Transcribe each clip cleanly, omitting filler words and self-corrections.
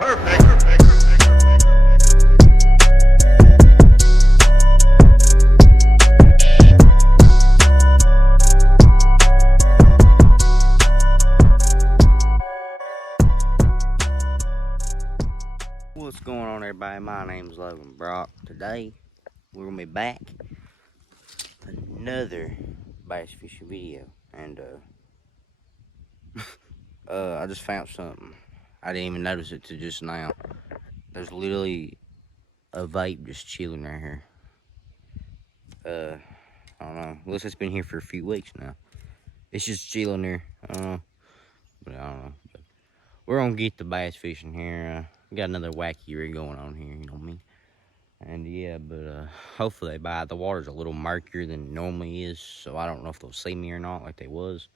What's going on, everybody? My name's Logan Brock. Today we're gonna be back with another bass fishing video, and I just found something. I didn't even notice it till just now. There's literally a vape just chilling right here. I don't know. Looks like it's been here for a few weeks now. It's just chilling there. I don't know, but I don't know. But we're gonna get the bass fishing here. We got another wacky rig going on here. You know what I mean? And yeah, but hopefully they buy it. The water's a little murkier than it normally is, so I don't know if they'll see me or not like they was.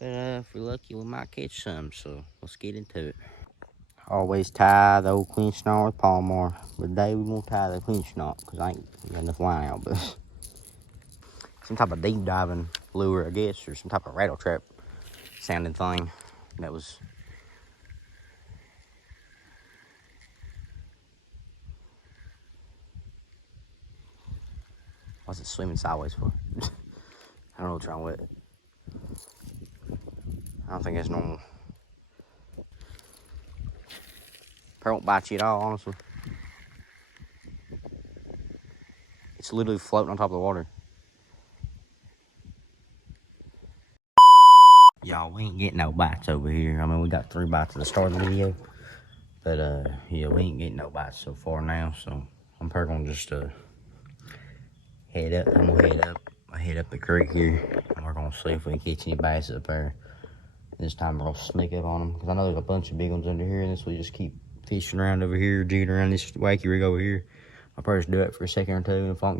But if we're lucky, we might catch some, so let's get into it. Always tie the old clinch knot with Palmar. But today we won't tie the clinch knot because I ain't got enough line out. But some type of deep diving lure, I guess, or some type of rattle trap sounding thing that was. What's it swimming sideways for? I don't know what's wrong with it. I don't think that's normal. Probably won't bite you at all, honestly. It's literally floating on top of the water. Y'all, we ain't getting no bites over here. I mean, we got 3 bites at the start of the video. But, yeah, we ain't getting no bites so far now. So, I'm probably gonna just, head up. I'm gonna head up the creek here. And we're gonna see if we can catch any bass up there. This time we're gonna sneak up on them. Because I know there's a bunch of big ones under here. And so we just keep fishing around over here, jigging around this wacky rig over here. I'll probably just do it for a second or two. And if I'm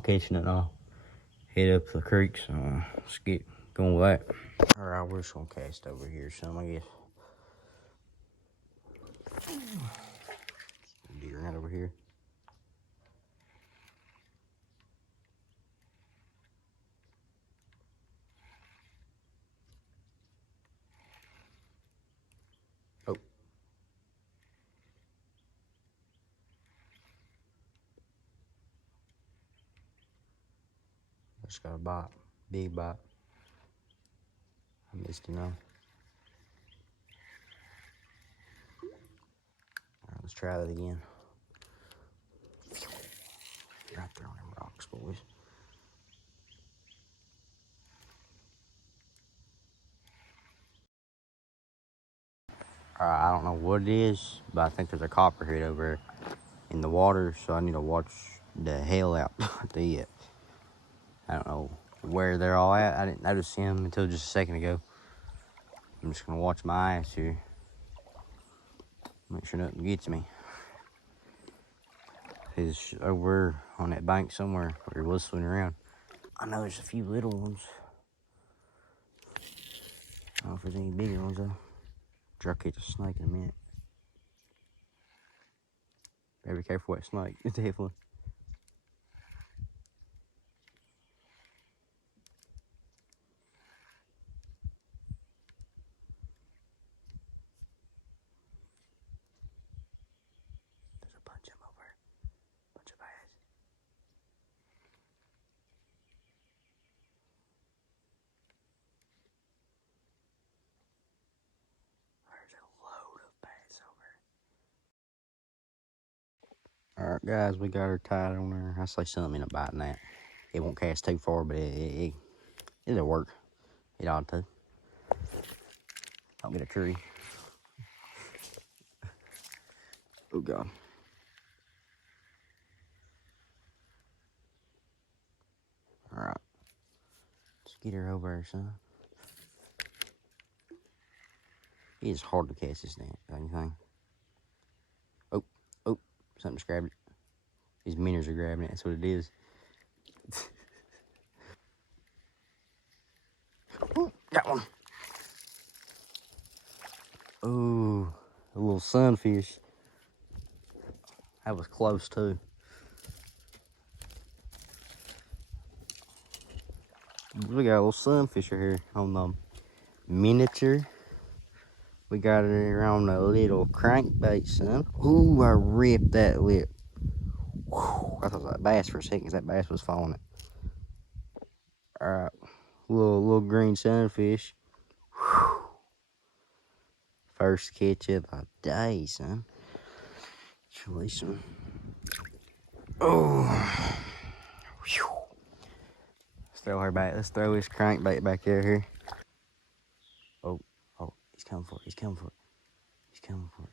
catching it, I'll head up the creek. So, let's get going with that. Alright, we're just gonna cast over here some, I guess. Deer right over here. Oh. Just got a bite. Big bite. I missed it now. Alright, let's try that again. Right there on them rocks, boys. I don't know what it is, but I think there's a copperhead over in the water, so I need to watch the hell out to it. I don't know where they're all at. I didn't notice him until just a second ago. I'm just gonna watch my eyes here. Make sure nothing gets me. He's over on that bank somewhere where he was swimming around. I know there's a few little ones. I don't know if there's any bigger ones though. Try to catch a snake in a minute. Better be careful with that snake. It's definitely. There's a bunch of them over there. Bunch of bass. There's a load of bass over there. Alright guys, we got her tied on there. I say something in a biting that. It won't cast too far, but it'll work. It ought to. Don't get a tree. Oh God. Alright. Let's get her over there, son. It is hard to cast this thing. Oh, something just grabbed it. These minnows are grabbing it, that's what it is. Ooh, got one. Ooh, a little sunfish. That was close too. We got a little sunfisher here on the miniature We got her on a little crankbait, son. Ooh, I ripped that lip. Whew, I thought it was that bass for a second, 'cause that bass was falling. Alright, little green sunfish. Whew. First catch of the day, son. Let's release him. Oh, whew. Let's throw her back. Let's throw this crankbait back there here. Oh, he's coming for it. He's coming for it. He's coming for it.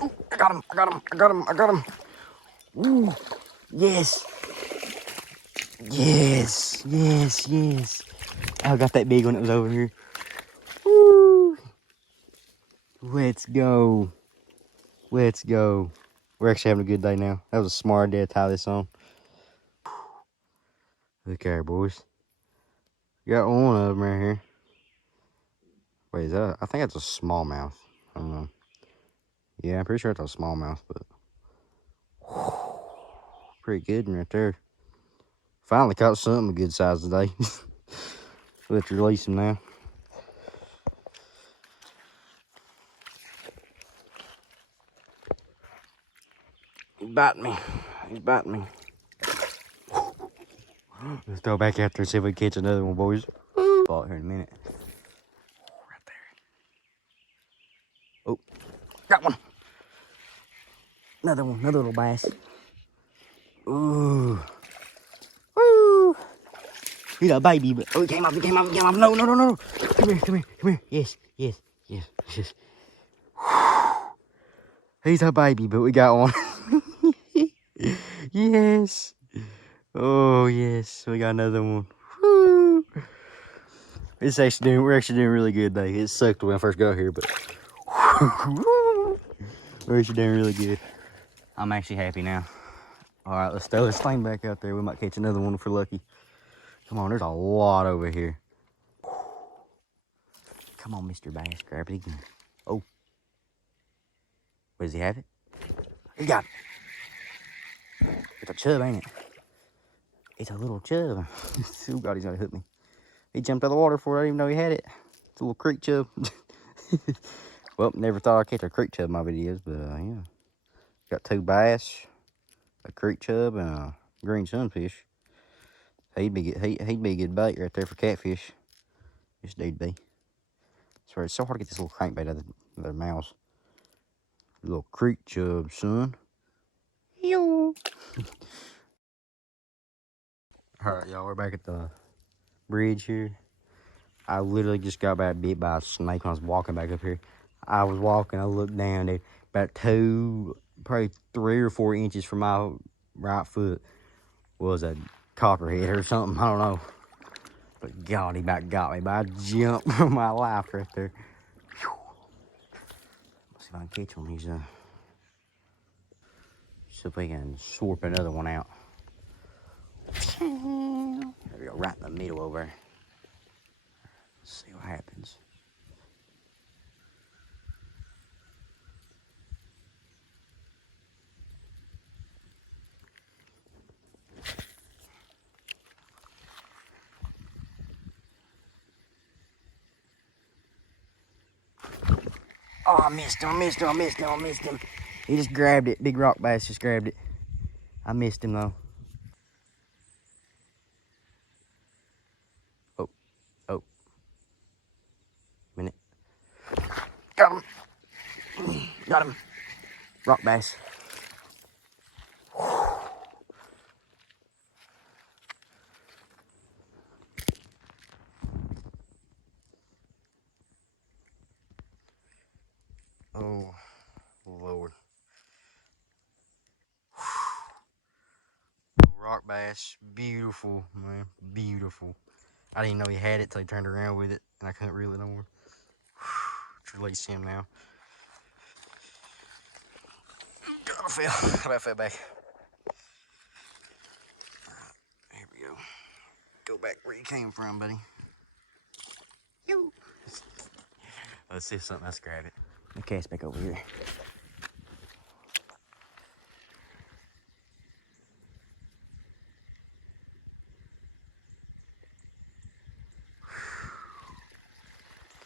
Oh, I got him. I got him. I got him. I got him. Ooh, yes. Yes, yes, yes. I got that big one that was over here. Woo. Let's go. Let's go. We're actually having a good day now. That was a smart day to tie this on. Look here, boys. Got one of them right here. Wait, is that? I think that's a smallmouth. I don't know. Yeah, I'm pretty sure it's a smallmouth, but whew, pretty good one right there. Finally caught something a good size today. Let's release him now. He's biting me. He's biting me. Let's throw back out there and see if we can catch another one, boys. Fall here in a minute. Right there. Oh, got one. Another one, another little bass. Ooh. Woo. He's a baby, but oh, he came off, he came off, he came off. No, no, no, no. Come here, come here, come here. Yes, yes, yes, yes. He's a baby, but we got one. Yes. Oh, yes. We got another one. Woo. We're actually doing really good today. It sucked when I first got here, but we're actually doing really good. I'm actually happy now. All right, let's throw this thing back out there. We might catch another one if we're lucky. Come on, there's a lot over here. Come on, Mr. Bass, grab it again. Oh. Where does he have it? He got it. It's a chub, ain't it? It's a little chub. Oh, God, he's gonna hit me. He jumped out of the water before I didn't even know he had it. It's a little creek chub. Well, never thought I'd catch a creek chub in my videos, but yeah. Got 2 bass, a creek chub, and a green sunfish. He'd be a good bait right there for catfish. This dude be. Sorry, it's so hard to get this little crankbait out of their mouths. Little creek chub, son. Yo. Alright, y'all, we're back at the bridge here. I literally just got bit by a snake when I was walking back up here. I was walking, I looked down there, about probably 3 or 4 inches from my right foot was a copperhead or something, I don't know. But God, he about got me by a jump from my life right there. Whew. Let's see if I can catch one. He's see if we can swarp another one out. There we go, right in the middle over. Let's see what happens. Oh, I missed him. He just grabbed it. Big rock bass just grabbed it. I missed him though. Oh. Minute. Got him. Rock bass. Oh, Lord. Rock bass. Beautiful, man. Beautiful. I didn't know he had it till he turned around with it, and I couldn't reel it no more. Let's release him now. God, I fell. How about I fell back? Here we go. Go back where you came from, buddy. Yo. Let's see if something else grab it. The cast back over here.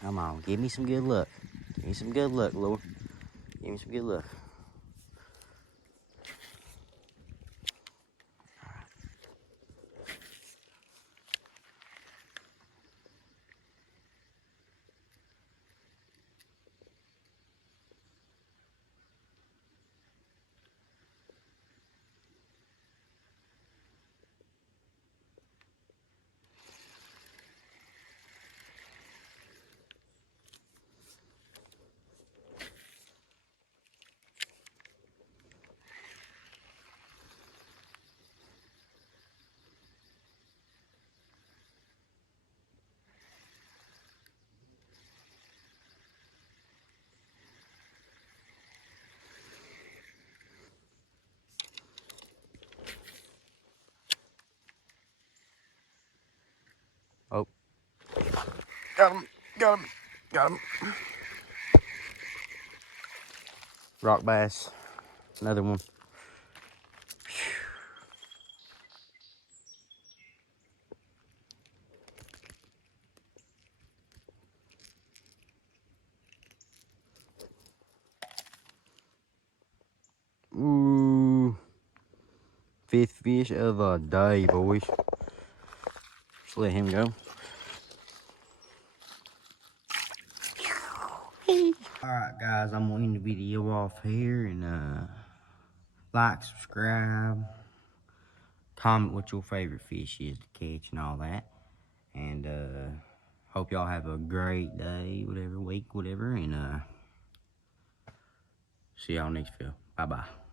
Come on, give me some good luck. Give me some good luck, Lord. Give me some good luck. Oh, got him, got him, got him. Rock bass, another one. Ooh, fifth fish of the day, boys. Just let him go. Alright guys, I'm gonna end the video off here and like, subscribe, comment what your favorite fish is to catch and all that. And hope y'all have a great day, whatever, week, whatever, and see y'all next video. Bye bye.